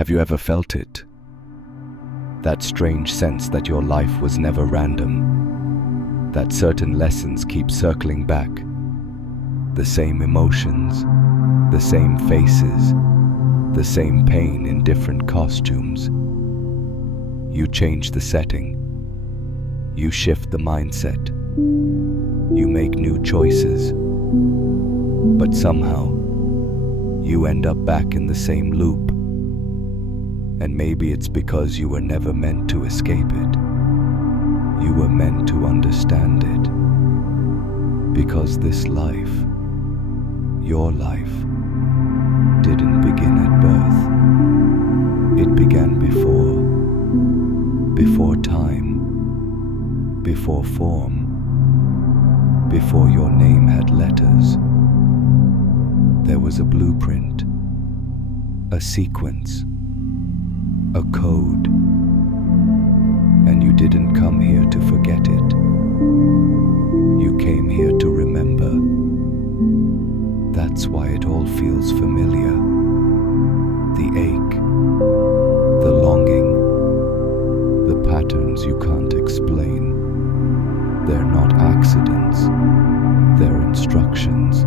Have you ever felt it? That strange sense that your life was never random, that certain lessons keep circling back, the same emotions, the same faces, the same pain in different costumes. You change the setting, you shift the mindset, you make new choices, but somehow you end up back in the same loop. And maybe it's because you were never meant to escape it. You were meant to understand it. Because this life, your life, didn't begin at birth. It began before time, before form, before your name had letters. There was a blueprint, a sequence, a code, and you didn't come here to forget it. You came here to remember. That's why it all feels familiar. The ache, the longing, the patterns you can't explain. They're not accidents, they're instructions.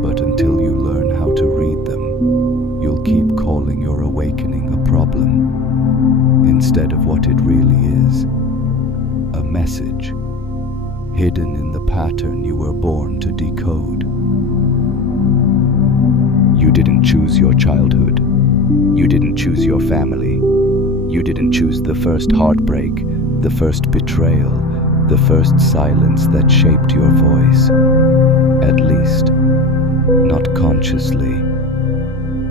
But until you learn how to read them, you'll keep calling your awakening a problem instead of what it really is, a message hidden in the pattern you were born to decode. You didn't choose your childhood. You didn't choose your family. You didn't choose the first heartbreak, the first betrayal, the first silence that shaped your voice. At least, not consciously.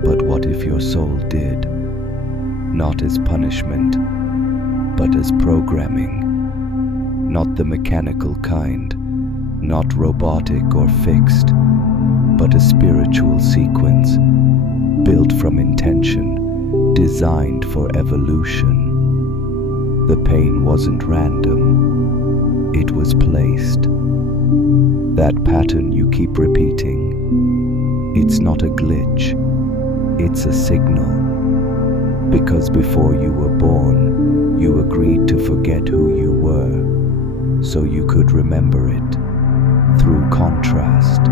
But what if your soul did? Not as punishment, but as programming. Not the mechanical kind, not robotic or fixed, but a spiritual sequence, built from intention, designed for evolution. The pain wasn't random, it was placed. That pattern you keep repeating, it's not a glitch, it's a signal. Because before you were born, you agreed to forget who you were, so you could remember it through contrast.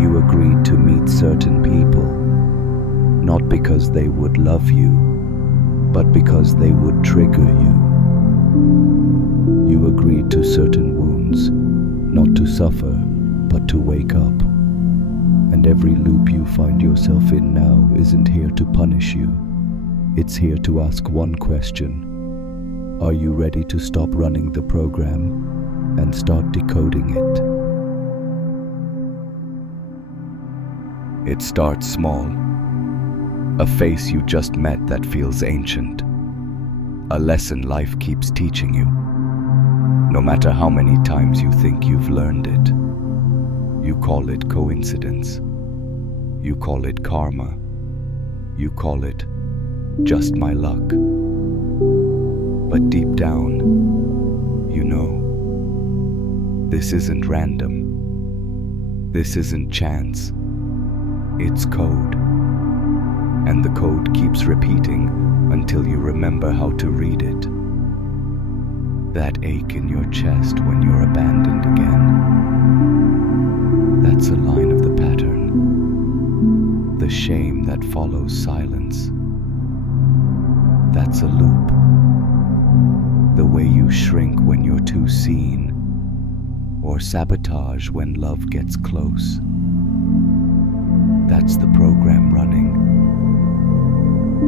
You agreed to meet certain people, not because they would love you, but because they would trigger you. You agreed to certain wounds, not to suffer, but to wake up. And every loop you find yourself in now isn't here to punish you. It's here to ask one question. Are you ready to stop running the program and start decoding it? It starts small. A face you just met that feels ancient. A lesson life keeps teaching you. No matter how many times you think you've learned it. You call it coincidence. You call it karma. You call it just my luck. But deep down, you know, this isn't random. This isn't chance. It's code. And the code keeps repeating until you remember how to read it. That ache in your chest when you're abandoned again. That's a line of the pattern. The shame that follows silence. That's a loop. The way you shrink when you're too seen, or sabotage when love gets close. That's the program running.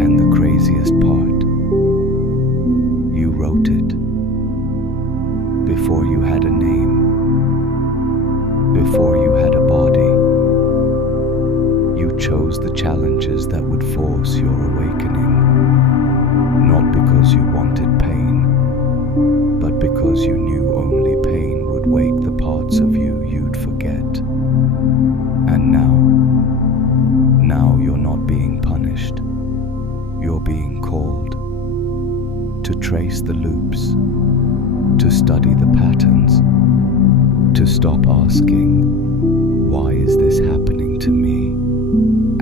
And the craziest part, you wrote it before you had a name, before you had a body. You chose the challenges that would force your awakening, not because you wanted pain, but because you knew only pain would wake the parts of you you'd forget. And now you're not being punished. You're being called to trace the loops, to study the patterns, to stop asking, why is this happening to me?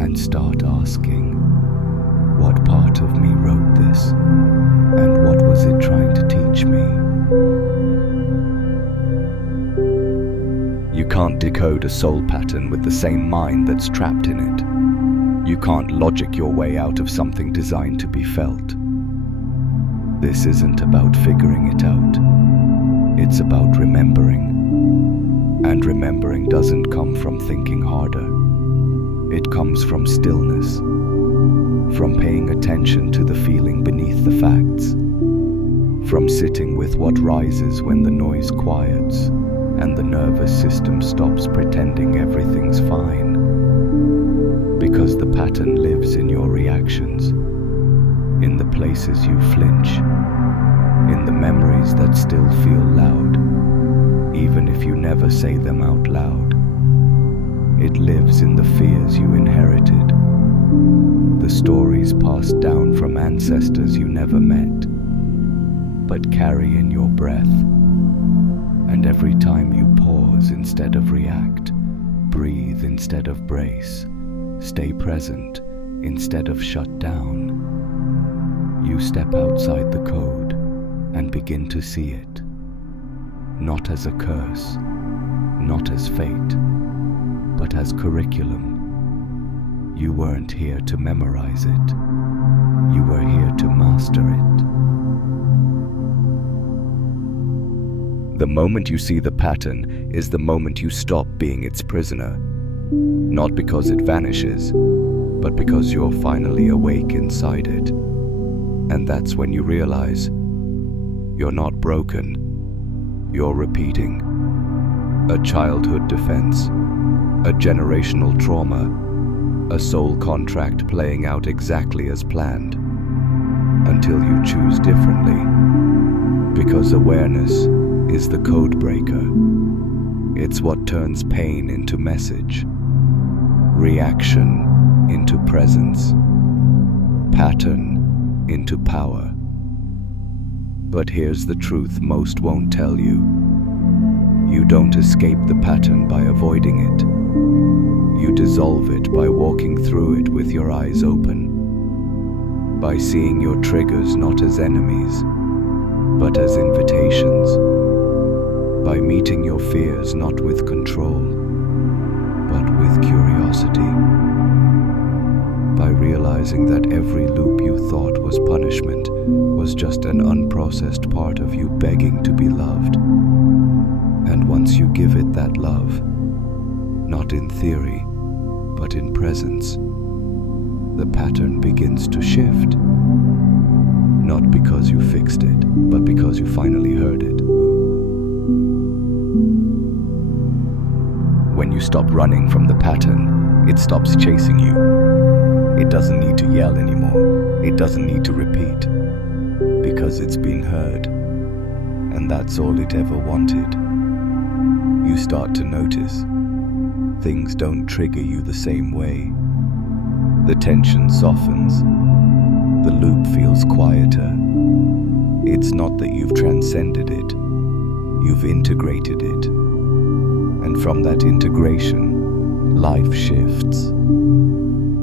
And start asking, teach me. You can't decode a soul pattern with the same mind that's trapped in it. You can't logic your way out of something designed to be felt. This isn't about figuring it out. It's about remembering. And remembering doesn't come from thinking harder. It comes from stillness, from paying attention to the feeling beneath the facts, from sitting with what rises when the noise quiets and the nervous system stops pretending everything's fine. Because the pattern lives in your reactions, in the places you flinch, in the memories that still feel loud, even if you never say them out loud. It lives in the fears you inherited, the stories passed down from ancestors you never met, but carry in your breath. And every time you pause instead of react, breathe instead of brace, stay present instead of shut down, you step outside the code and begin to see it, not as a curse, not as fate, but as curriculum. You weren't here to memorize it. You were here to master it. The moment you see the pattern is the moment you stop being its prisoner. Not because it vanishes, but because you're finally awake inside it. And that's when you realize you're not broken. You're repeating. A childhood defense, a generational trauma, a soul contract playing out exactly as planned, until you choose differently. Because awareness is the code breaker. It's what turns pain into message, reaction into presence, pattern into power. But here's the truth most won't tell you. You don't escape the pattern by avoiding it. You dissolve it by walking through it with your eyes open, by seeing your triggers not as enemies, but as invitations, by meeting your fears not with control, but with curiosity, by realizing that every loop you thought was punishment was just an unprocessed part of you begging to be loved. And once you give it that love, not in theory, but in presence, the pattern begins to shift. Not because you fixed it, but because you finally heard it. When you stop running from the pattern, it stops chasing you. It doesn't need to yell anymore. It doesn't need to repeat. Because it's been heard. And that's all it ever wanted. You start to notice things don't trigger you the same way. The tension softens. The loop feels quieter. It's not that you've transcended it. You've integrated it. And from that integration, life shifts.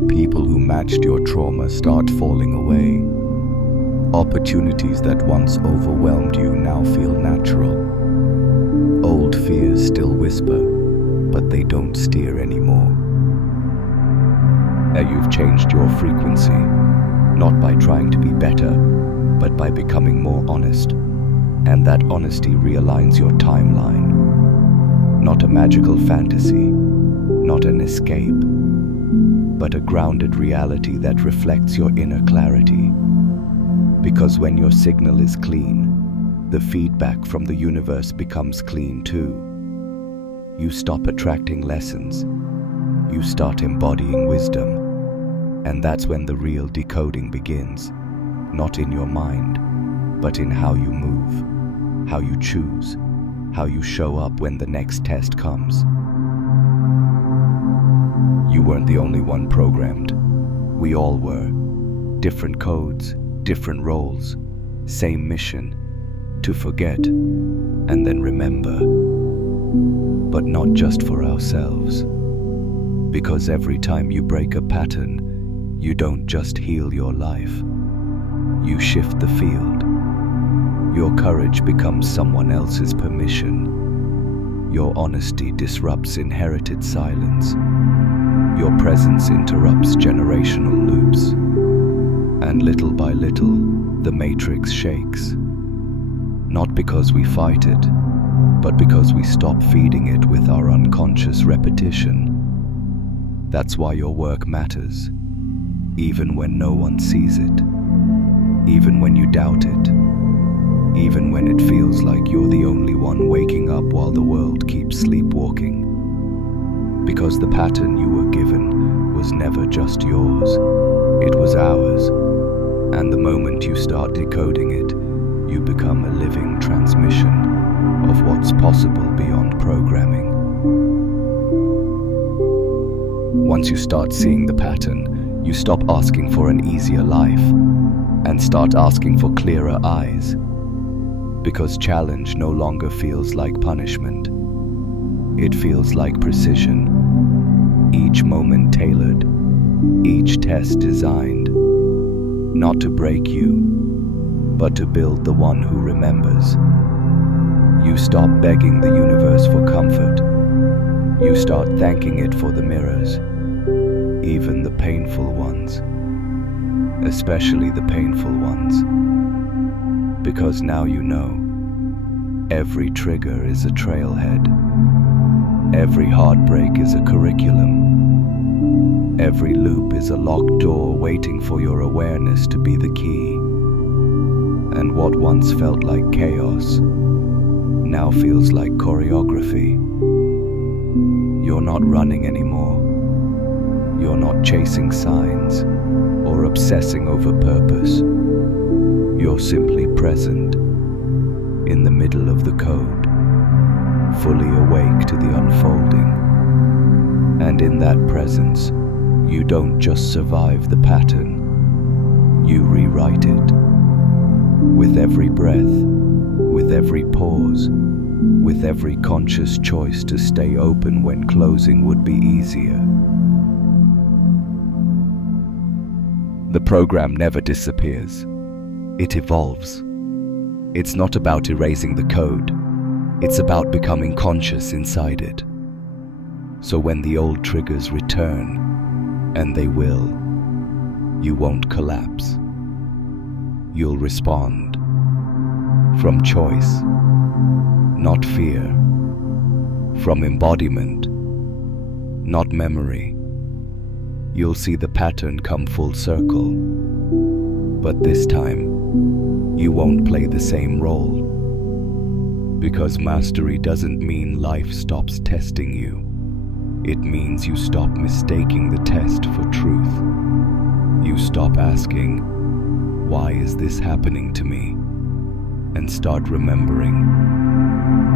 People who matched your trauma start falling away. Opportunities that once overwhelmed you now feel natural. Old fears still whisper, but they don't steer anymore. Now you've changed your frequency, not by trying to be better, but by becoming more honest. And that honesty realigns your timeline. Not a magical fantasy, not an escape, but a grounded reality that reflects your inner clarity. Because when your signal is clean, the feedback from the universe becomes clean too. You stop attracting lessons. You start embodying wisdom. And that's when the real decoding begins. Not in your mind, but in how you move, how you choose, how you show up when the next test comes. You weren't the only one programmed. We all were. Different codes, different roles, same mission. To forget, and then remember. But not just for ourselves. Because every time you break a pattern, you don't just heal your life. You shift the field. Your courage becomes someone else's permission. Your honesty disrupts inherited silence. Your presence interrupts generational loops. And little by little, the matrix shakes. Not because we fight it, but because we stop feeding it with our unconscious repetition. That's why your work matters, even when no one sees it, even when you doubt it, even when it feels like you're the only one waking up while the world keeps sleepwalking. Because the pattern you were given was never just yours, it was ours. And the moment you start decoding it, you become a living transmission of what's possible beyond programming. Once you start seeing the pattern, you stop asking for an easier life and start asking for clearer eyes. Because challenge no longer feels like punishment. It feels like precision. Each moment tailored, each test designed, not to break you, but to build the one who remembers. You stop begging the universe for comfort. You start thanking it for the mirrors, even the painful ones, especially the painful ones. Because now you know, every trigger is a trailhead. Every heartbreak is a curriculum. Every loop is a locked door waiting for your awareness to be the key. And what once felt like chaos now feels like choreography. You're not running anymore. You're not chasing signs or obsessing over purpose. You're simply present in the middle of the code, fully awake to the unfolding. And in that presence, you don't just survive the pattern, you rewrite it. With every breath, with every pause, with every conscious choice to stay open when closing would be easier. The program never disappears. It evolves. It's not about erasing the code. It's about becoming conscious inside it. So when the old triggers return, and they will, you won't collapse. You'll respond from choice, not fear, from embodiment, not memory. You'll see the pattern come full circle, but this time you won't play the same role, because mastery doesn't mean life stops testing you. It means you stop mistaking the test for truth. You stop asking, why is this happening to me? And start remembering,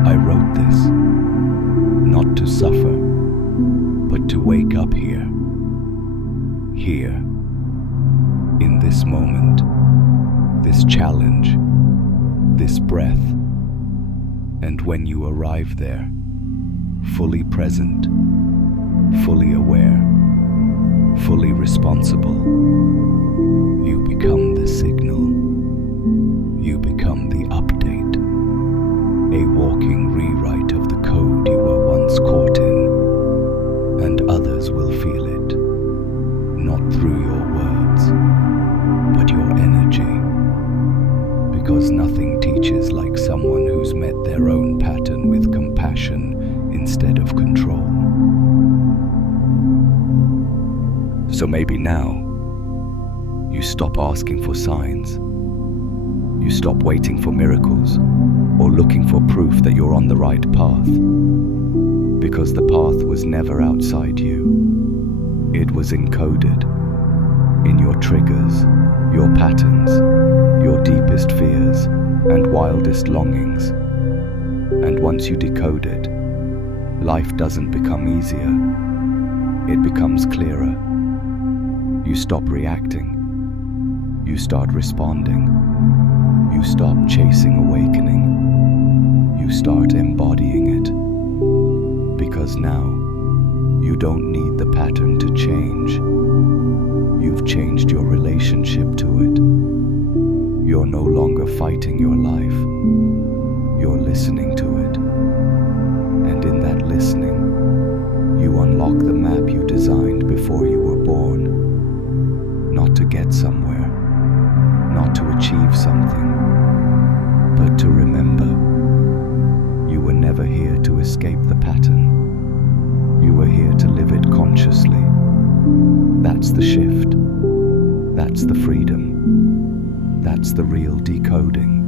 I wrote this, not to suffer, but to wake up here. Here, in this moment, this challenge, this breath. And when you arrive there, fully present, fully aware, fully responsible, you become the signal. You become the update, a walking rewrite of the code you were once caught in, and others will feel it, not through your words, but your energy, because nothing teaches like someone who's met their own pattern with compassion instead of control. So maybe now, you stop asking for signs. You stop waiting for miracles or looking for proof that you're on the right path. Because the path was never outside you. It was encoded in your triggers, your patterns, your deepest fears and wildest longings. And once you decode it, life doesn't become easier. It becomes clearer. You stop reacting. You start responding. You stop chasing awakening. You start embodying it. Because now, you don't need the pattern to change. You've changed your relationship to it. You're no longer longer fighting your life. You're listening to it. And in that listening, you unlock the map you designed before you were born. Not to get somewhere, not to achieve something, but to remember. You were never here to escape the pattern. You were here to live it consciously. That's the shift. That's the freedom. That's the real decoding.